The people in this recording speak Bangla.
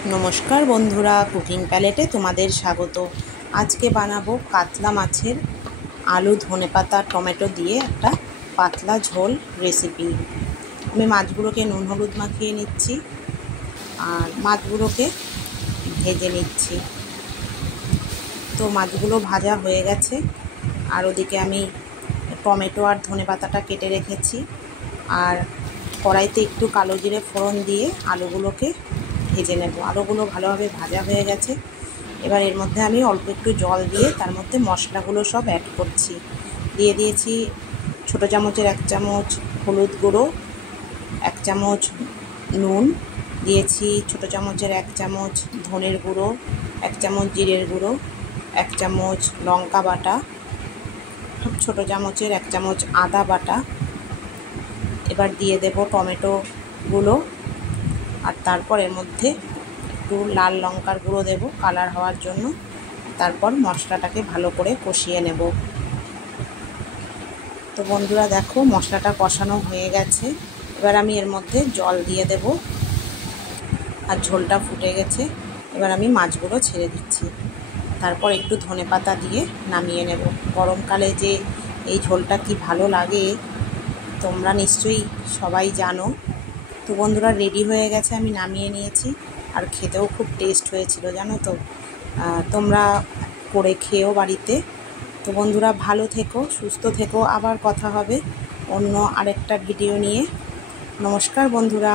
नमस्कार बंधुरा कुकिंग पैलेटे तुम्हादेर स्वागत। आज के बानाबो कातला माछेर आलू धनेपाता टमेटो दिए एक पातला झोल रेसिपि। आमी माछगुलोके नुन हलुद माखिए निচ্ছি और माछगुलोके भेजे निচ্ছি। तो माछगुलो भाजा हये गेছে और ओदिके आमी टमेटो और धनेपाताटा केटे रेखेছি और कड़ाईते एकटू कालो जिरे फोड़न दिए आलूगुलोके भेजे नेब। आलूगुलो भालोभाबे भाजा हये गेছে। एबार एर मध्य आमी अल्प एकटू जल दिए तार मध्य मशलागुलो सब ऐड करছি। दिए दिएছি छोटो चामचेर 1 चामच हलुद गुঁড়ো, 1 चामच नुन दिएছি, छोटो चामचेर 1 चामच धनेर गुঁড়ো, 1 चामच जिरेर गुঁড়ো, 1 चामच लंका बाटा, छोटो चामचेर 1 चामच आदा बाटा। एबार दिए देब टमेटोगुलो और तारपर एर मध्य एकटू लाल लंकार गुঁড়ো देब कालार हওয়ার জন্য। तारपर मशलाटाके भालो करे कषिए नेब। तो बंधुरा देखो मशलाटा कषानो हये गेছে। एबार आमी एर मध्य जल दिए देब और झोलटा फुटे गेছে। एबार आमी माछगुलो छेड़े दिচ্ছি। तारपर एकटू धनेपाता दिए नामिয়ে नेब। गरमकाले जे এই ঝোলটা কি ভালো লাগে তোমরা নিশ্চয়ই সবাই জানো। তো বন্ধুরা রেডি হয়ে গেছে, আমি নামিয়ে নিয়েছি আর খেতেও খুব টেস্ট হয়েছিল জানো তো। তোমরা করে খেও বাড়িতে। তো বন্ধুরা ভালো থেকো, সুস্থ থেকো, আবার কথা হবে অন্য আরেকটা ভিডিও নিয়ে। নমস্কার বন্ধুরা।